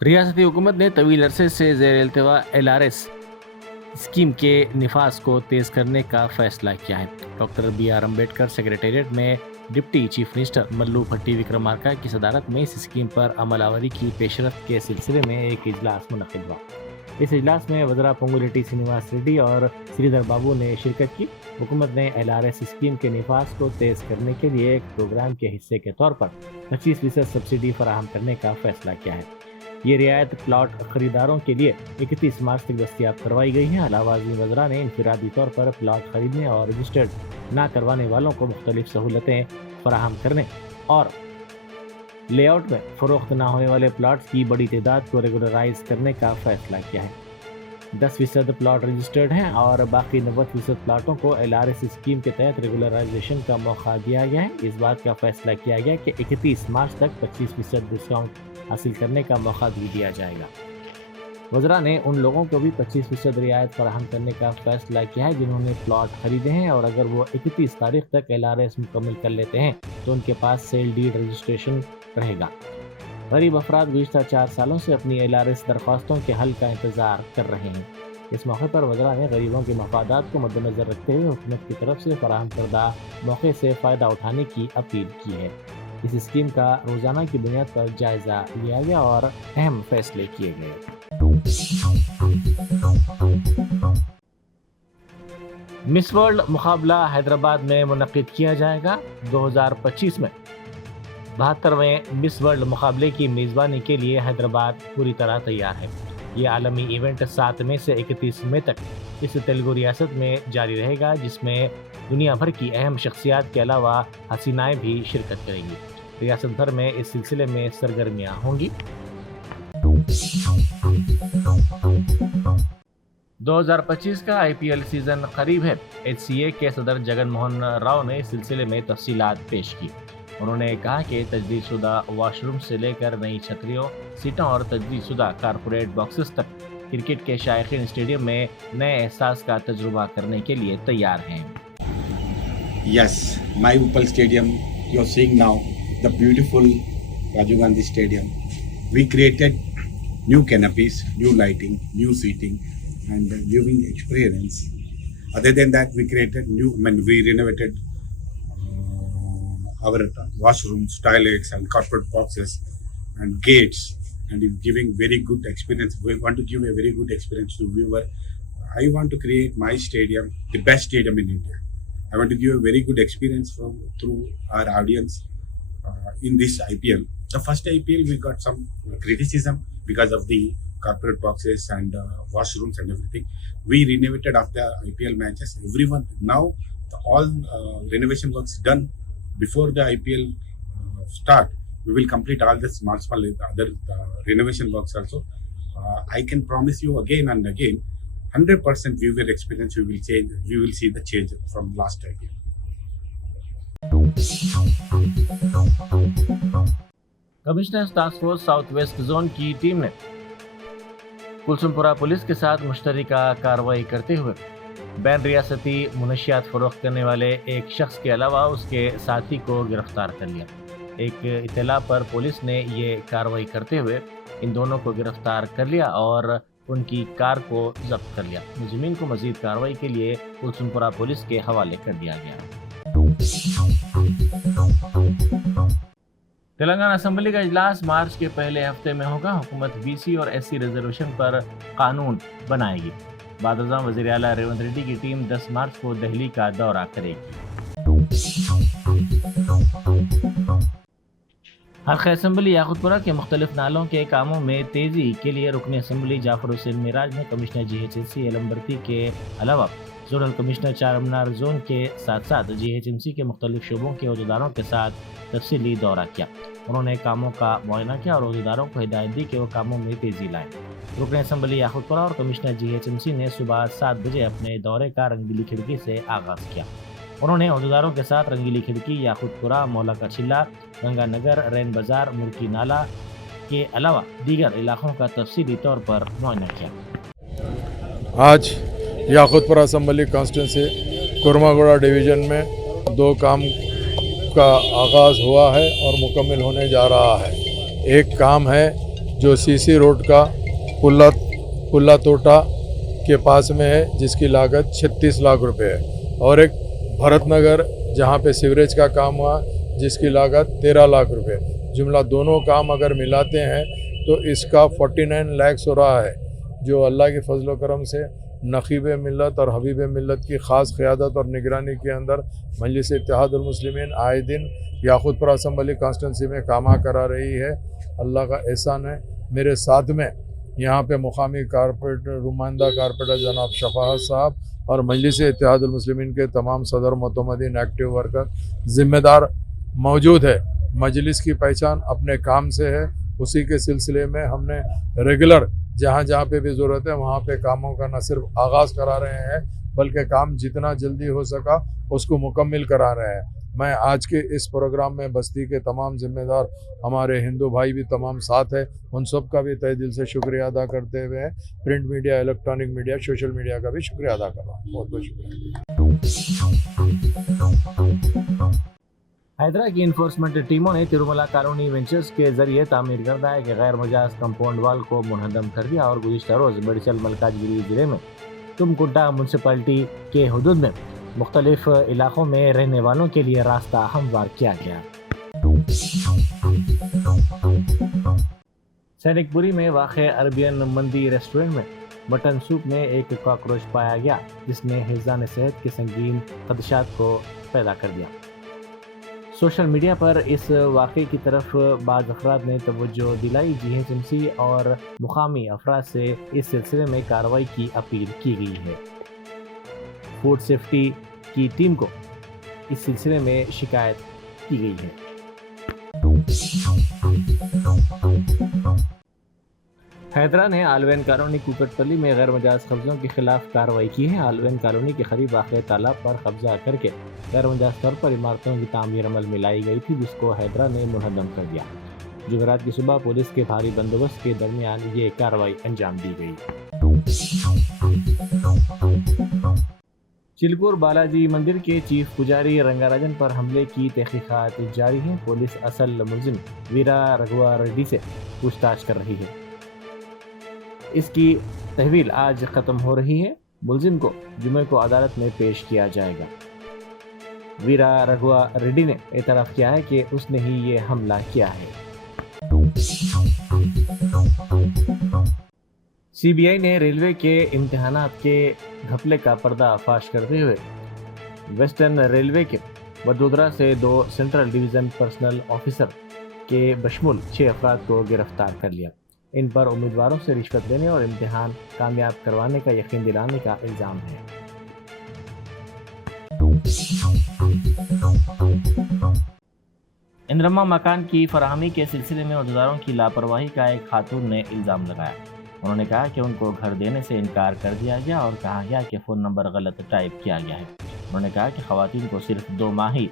रियासती हुकूमत ने तवील अरसे से ज़ेर इल्तिवा LRS स्कीम के निफाज को तेज़ करने का फैसला किया है। डॉक्टर BR अम्बेडकर सेक्रेटेरिएट में डिप्टी चीफ मिनिस्टर मल्लू भट्टी विक्रमार्का की सदारत में इस स्कीम पर अमलावरी की पेशरफ के सिलसिले में एक इजलास मुनक़िद हुआ। इस इजलास में वज़रा पोंगुलेटी श्रीनिवास रेड्डी और श्रीधर बाबू ने शिरकत की। हुकूमत ने LRS स्कीम के निफाज को तेज़ करने के लिए एक प्रोग्राम के हिस्से के तौर पर 25% सब्सिडी फराहम करने का फैसला किया है। ये रियायत प्लाट खरीदारों के लिए 31 मार्च तक दस्तियाब करवाई गई है। अलावा वज़रा ने इनफरादी तौर पर प्लाट खरीदने और रजिस्टर्ड ना करवाने वालों को मुख्तलिफ सहूलतें फराहम करने और लेआउट में फ़रोख्त ना होने वाले प्लाट्स की बड़ी तादाद को रेगुलराइज करने का फैसला किया है। 10% प्लाट रजिस्टर्ड हैं और बाकी 90% प्लाटों को LRS स्कीम के तहत रेगुलराइजेशन का मौका दिया गया है। इस बात का फैसला किया गया कि 31 मार्च तक 25% डिस्काउंट हासिल करने का मौका भी दिया जाएगा। वज़रा ने उन लोगों को भी 25% रियायत फराहम करने का फैसला किया है जिन्होंने प्लाट खरीदे हैं और अगर वो 31 तारीख तक LRS मुकम्मल कर लेते हैं तो उनके पास सेल डीड रजिस्ट्रेशन रहेगा। गरीब अफराद गुज़िश्ता 4 सालों से अपनी LRS दरख्वास्तों के हल का इंतज़ार कर रहे हैं। इस मौके पर वज़रा ने गरीबों के मफादात को मद्देनज़र रखते हुए हुकूमत की तरफ से फराहम करदा मौके से फ़ायदा उठाने की अपील की है। इस स्कीम का रोज़ाना की बुनियाद पर जायज़ा लिया गया और अहम फैसले किए गए। मिस वर्ल्ड मुकाबला हैदराबाद में मुनक़िद किया जाएगा। 2025 में 72वें मिस वर्ल्ड मुकाबले की मेज़बानी के लिए हैदराबाद पूरी तरह तैयार है। ये आलमी इवेंट 7 मई से 31 मई तक इस तेलुगु रियासत में जारी रहेगा, जिसमें दुनिया भर की अहम शख्सियात के अलावा हसीनाएं भी शिरकत करेंगी। रियासत भर में इस सिलसिले में सरगर्मियां होंगी। 2025 का IPL सीजन करीब है। HCA के सदर जगन मोहन राव ने इस सिलसिले में तफसीलात पेश की। उन्होंने कहा कि तजदीदशुदा वॉशरूम से लेकर नई छतरियों, सीटों और तजदीदशुदा कारपोरेट बॉक्सेस तक क्रिकेट के शायकीन स्टेडियम में नए एहसास का तजुर्बा करने के लिए तैयार हैं। Yes, my Uppal Stadium, you are seeing now the beautiful Rajiv Gandhi Stadium. We created new canopies, new lighting, new seating, and viewing experience. Other than that, we renovated our washrooms, toilets, and corporate boxes and gates, and giving very good experience. We want to give a very good experience to viewer. I want to create my stadium the best stadium in India. I want to give a very good experience through our audience in this IPL. The first IPL we got some criticism because of the corporate boxes and washrooms and everything. We renovated after IPL matches. Everyone now all renovation works done before the IPL start. We will complete all the small other renovation works also. I can promise you again and again, 100% viewer experience we will change. We will see the change from last IPL. Commissioner task force south west zone की team ने Kulsumpura police के साथ मुश्तरका कार्रवाई करते हुए ban रियासती मुनशियात फरोख्त करने वाले एक शख्स के अलावा उसके साथी को गिरफ्तार कर लिया। एक इत्तला पर पुलिस ने ये कार्रवाई करते हुए इन दोनों को गिरफ्तार कर लिया और उनकी कार को जब्त कर लिया। मुजरिमीन को मजीद कार्रवाई के लिए कुलसुमपुरा पुलिस के हवाले कर दिया गया। तेलंगाना असेंबली का इजलास मार्च के पहले हफ्ते में होगा। हुकूमत BC और SC रिजर्वेशन पर कानून बनाएगी। बादशाह वज़ीर आला रेवंत रेड्डी की टीम 10 मार्च को दिल्ली का दौरा करेगी। हल्क़ असेंबली याकूतपुरा के मुख्तलिफ नालों के कामों में तेज़ी के लिए रुकन असेंबली जाफर हुसैन मिराज ने कमिश्नर GHMC एलम्बर्ती के अलावा जोनल कमिश्नर चारमीनार जोन के साथ साथ GHMC के मुख्तलिफ शोबों के अहदेदारों के साथ तफसीली दौरा किया। उन्होंने कामों का मुआयना किया और अहदेदारों को हिदायत दी कि वो कामों में तेज़ी लाएं। रुकन असेंबली याकूतपुरा और कमिश्नर GHMC ने सुबह 7 बजे अपने दौरे का रंगीली खिड़की से आगाज़ किया। उन्होंने अहदेदारों के साथ रंगीली खिड़की, याकूतपुरा, मौला का चिल्ला, गंगानगर, रैन बाज़ार, मुर्की नाला के अलावा दीगर इलाकों का तफसीली तौर पर मुआयना किया। आज याकूतपुरा असम्बली कॉन्स्टिट्यूंसी कुरमागुड़ा डिवीज़न में 2 काम का आगाज़ हुआ है और मुकम्मल होने जा रहा है। एक काम है जो सीसी रोड का पुल्ला तोटा के पास में है, जिसकी लागत 36 लाख रुपए है, और एक भरत नगर जहाँ पे सीवरेज का काम हुआ जिसकी लागत 13 लाख रुपए। जुमला दोनों काम अगर मिलाते हैं तो इसका 49 लाख हो रहा है, जो अल्लाह के फजल करम से नकीब मिल्लत और हबीब मिल्लत की ख़ास क़यादत और निगरानी के अंदर मजलिस इत्तेहादुल मुस्लिमीन आए दिन याकूतपुरा असम्बली कॉन्स्टिट्यूंसी में कामा करा रही है। अल्लाह का एहसान है। मेरे साथ में यहाँ पे मुकामी कारपोरेटर नुमाइंदा कारपोरेटर जनाब शफाअत साहब और मजलिस इत्तेहादुल मुस्लिमीन के तमाम सदर मुतमदीन एक्टिव वर्कर ज़िम्मेदार मौजूद है। मजलिस की पहचान अपने काम से है, उसी के सिलसिले में हमने रेगुलर जहाँ जहाँ पे भी ज़रूरत है वहाँ पे कामों का न सिर्फ आगाज़ करा रहे हैं बल्कि काम जितना जल्दी हो सका उसको मुकम्मिल करा रहे हैं। मैं आज के इस प्रोग्राम में बस्ती के तमाम ज़िम्मेदार हमारे हिंदू भाई भी तमाम साथ है, उन सब का भी तहे दिल से शुक्रिया अदा करते हुए print media, electronic media, social media का भी शुक्रिया अदा कर रहा हूँ। बहुत बहुत शुक्रिया। हैदरा की इन्फोर्समेंट टीमों ने तिरुमला कॉलोनी वेंचर्स के जरिए तामीर करदा है कि गैर मजाज कंपाउंड वाल को मुनहदम कर दिया और गुज़िश्ता रोज़ बड़चल मलकाजगिरी ज़िले में तुमकुंटा म्यूनसिपलिटी के हुदूद में मुख्तलिफ इलाकों में रहने वालों के लिए रास्ता हमवार किया गया। सैनिकपुरी में वाक़े अरबियन मंदी रेस्टोरेंट में मटन सूप में एक कॉकरोच पाया गया, जिसने हिफ़्ज़ान सेहत के संगीन खदशात को पैदा कर दिया। सोशल मीडिया पर इस वाक़े की तरफ बाज़ अफराद ने तवज्जो दिलाई। GHMC और मुकामी अफराद से इस सिलसिले में कार्रवाई की अपील की गई है। फूड सेफ्टी की टीम को इस सिलसिले में शिकायत की गई है। हैदरा ने आलवेन कॉलोनी कुकटपल्ली में गैर मजाज कब्ज़ों के खिलाफ कार्रवाई की है। आलवेन कॉलोनी के करीब वाक़े तालाब पर कब्जा करके गैर मजाज तौर पर इमारतों की तामीर अमल में लाई गई थी, जिसको हैदरा ने मुनहदम कर दिया। जुमेरात की सुबह पुलिस के भारी बंदोबस्त के दरमियान ये कार्रवाई अंजाम दी गई। चिलकुर बालाजी मंदिर के चीफ पुजारी रंगाराजन पर हमले की तहकीकात जारी है। पुलिस असल मुलजिम वीरा रघुवा रेड्डी से पूछताछ कर रही है। इसकी तहवील आज ख़त्म हो रही है। मुलजिम को जुमे को अदालत में पेश किया जाएगा। वीरा रघुवा रेड्डी ने एतराफ़ किया है कि उसने ही ये हमला किया है। CBI ने रेलवे के इम्तिहानात के घपले का पर्दाफाश करते हुए वेस्टर्न रेलवे के वडोदरा से 2 सेंट्रल डिवीज़न पर्सनल ऑफिसर के बशमुल 6 अफराद को गिरफ्तार कर लिया। इन पर उम्मीदवारों से रिश्वत लेने और इम्तिहान कामयाब करवाने का यकीन दिलाने का इल्ज़ाम है। इंद्रमा मकान की फराहमी के सिलसिले में अहदेदारों की लापरवाही का एक खातून ने इल्ज़ाम लगाया। उन्होंने कहा कि उनको घर देने से इनकार कर दिया गया और कहा गया कि फ़ोन नंबर गलत टाइप किया गया है। उन्होंने कहा कि ख़वातीन को सिर्फ 2 माह ही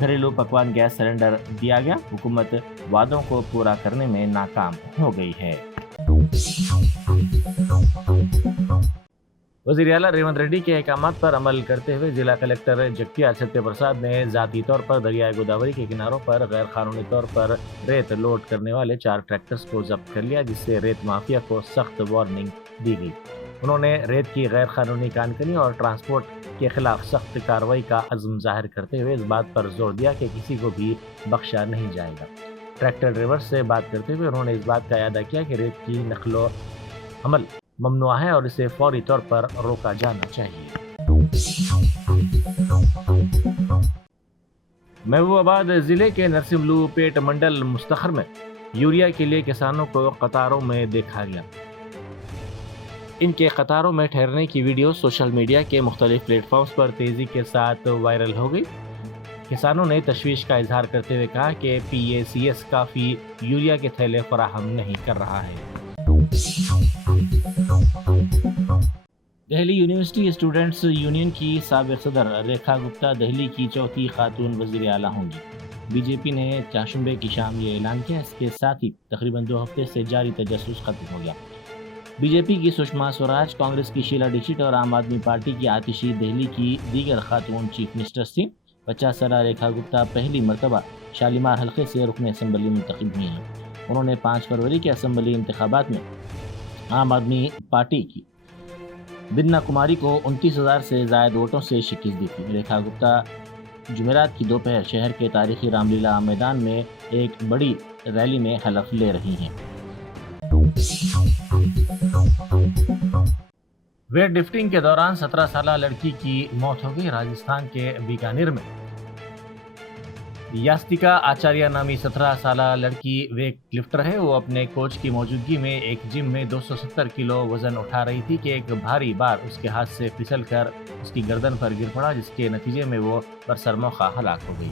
घरेलू पकवान गैस सिलेंडर दिया गया। हुकूमत वादों को पूरा करने में नाकाम हो गई है। वज़ीर आला रेवंत रेड्डी के अहकामात पर अमल करते हुए जिला कलेक्टर जगतियाल सत्य प्रसाद ने ज़ाती तौर पर दरियाए गोदावरी के किनारों पर गैर कानूनी तौर पर रेत लोड करने वाले 4 ट्रैक्टर्स को जब्त कर लिया, जिससे रेत माफिया को सख्त वार्निंग दी गई। उन्होंने रेत की गैर कानूनी कानकनी और ट्रांसपोर्ट के खिलाफ सख्त कार्रवाई का अज़्म जाहिर करते हुए इस बात पर जोर दिया कि किसी को भी बख्शा नहीं जाएगा। ट्रैक्टर ड्राइवर्स से बात करते हुए उन्होंने इस बात का इयादा किया कि रेत की नकलो अमल ममनुआ है और इसे फौरी तौर पर रोका जाना चाहिए। महबूबाबाद जिले के नरसिमलू पेट मंडल मुस्तखर में यूरिया के लिए किसानों को कतारों में देखा गया। इनके कतारों में ठहरने की वीडियो सोशल मीडिया के मुख्तलिफ प्लेटफॉर्म्स पर तेज़ी के साथ वायरल हो गई। किसानों ने तशवीश का इजहार करते हुए कहा कि PACS काफ़ी यूरिया के थैले फराहम नहीं कर रहा है। दिल्ली यूनिवर्सिटी स्टूडेंट्स यूनियन की साबिक़ सदर रेखा गुप्ता दिल्ली की चौथी खातून वज़ीर आला होंगी। बीजेपी ने चाशुंबे की शाम ये ऐलान किया। इसके साथ ही तकरीबन 2 हफ्ते से जारी तजस्सुस खत्म हो गया। बीजेपी की सुषमा स्वराज, कांग्रेस की शीला दीक्षित और आम आदमी पार्टी की आतिशी दिल्ली की दीगर खातून चीफ मिनिस्टर्स थी। 50 साला रेखा गुप्ता पहली मरतबा शालीमार हल्के से रुकन असम्बली मुंतखब हुई हैं। انہوں نے 5 فروری کے اسمبلی انتخابات میں عام آدمی پارٹی کی بندنا کماری کو 29,000 سے زائد ووٹوں سے شکست دی تھی۔ ریکھا گپتا جمعرات کی دوپہر شہر کے تاریخی رام لیلا میدان میں ایک بڑی ریلی میں حلف لے رہی ہیں۔ ویٹ لفٹنگ کے دوران 17 سالہ لڑکی کی موت ہو گئی۔ راجستھان کے بیکانیر میں یاستکا آچاریہ نامی 17 سالہ لڑکی ویٹ لفٹر ہے۔ وہ اپنے کوچ کی موجودگی میں ایک جم میں 270 کلو وزن اٹھا رہی تھی کہ ایک بھاری بار اس کے ہاتھ سے پھسل کر اس کی گردن پر گر پڑا، جس کے نتیجے میں وہ برسر موقع ہلاک ہو گئی۔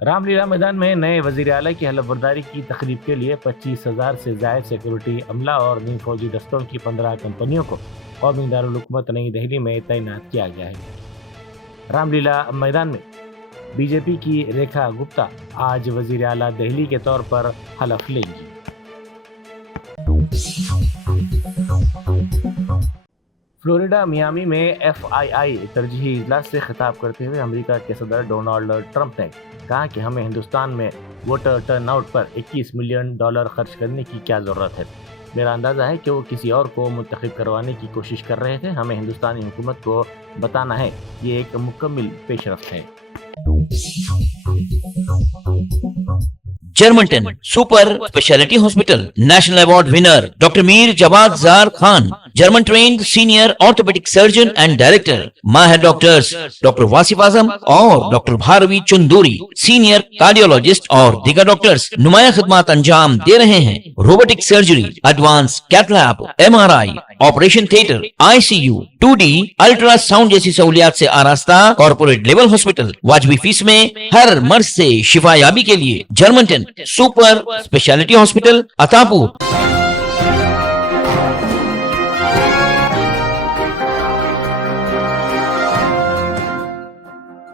رام لیلا میدان میں نئے وزیر اعلیٰ کی حلف برداری کی تقریب کے لیے 25,000 سے زائد سیکورٹی عملہ اور نیم فوجی دستوں کی 15 کمپنیوں کو قومی دارالحکومت نئی دہلی میں تعینات کیا گیا ہے۔ رام لیلا میدان میں بی جے پی کی ریکھا گپتا آج وزیر اعلیٰ دہلی کے طور پر حلف لیں گی۔ فلوریڈا میامی میں FII ترجیحی اجلاس سے خطاب کرتے ہوئے امریکہ کے صدر ڈونلڈ ٹرمپ نے کہا کہ ہمیں ہندوستان میں ووٹر ٹرن آؤٹ پر $21 ملین خرچ کرنے کی کیا ضرورت ہے۔ میرا اندازہ ہے کہ وہ کسی اور کو منتخب کروانے کی کوشش کر رہے تھے۔ ہمیں ہندوستانی حکومت کو بتانا ہے یہ ایک مکمل پیش رفت ہے۔ جرمنٹن super speciality hospital national award winner doctor Mir Jawad Zar Khan, German trained senior orthopaedic surgeon and director, ماہر ڈاکٹرز ڈاکٹر واصف اعظم اور doctor Bharavi Chandori, senior cardiologist اور دیگر ڈاکٹرز نمایاں خدمات انجام دے رہے ہیں۔ Robotic surgery, advance cath lab, MRI، operation theatre, ICU، 2D ultrasound جیسی سہولیات سے آراستہ کارپوریٹ لیول ہاسپٹل، واجبی فیس میں ہر مرض سے شفا یابی کے لیے جرمنٹن سپر اسپیشلٹی ہاسپٹل، عطا پور۔